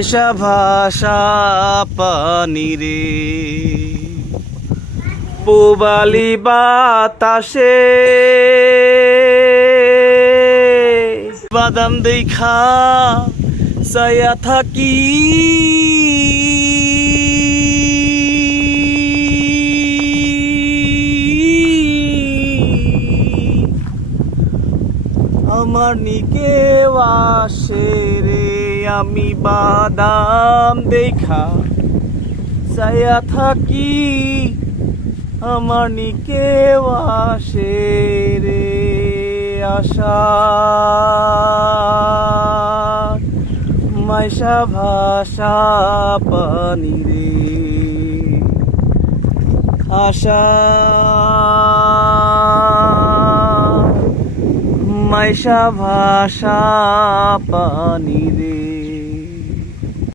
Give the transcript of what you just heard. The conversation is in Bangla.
মাইশা ভাষা পানি রে পুবালি বাতাসে বাদাম দেখা চাইয়া থাকি আমার নিকে আসে রে আমি বাদাম দেখা চাইয়া থাকি আমার নিকে আসে রে আশা মাইশা ভাষা পানি রে আশা মাইশা ভাষা পানি রে।